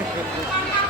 Thank you.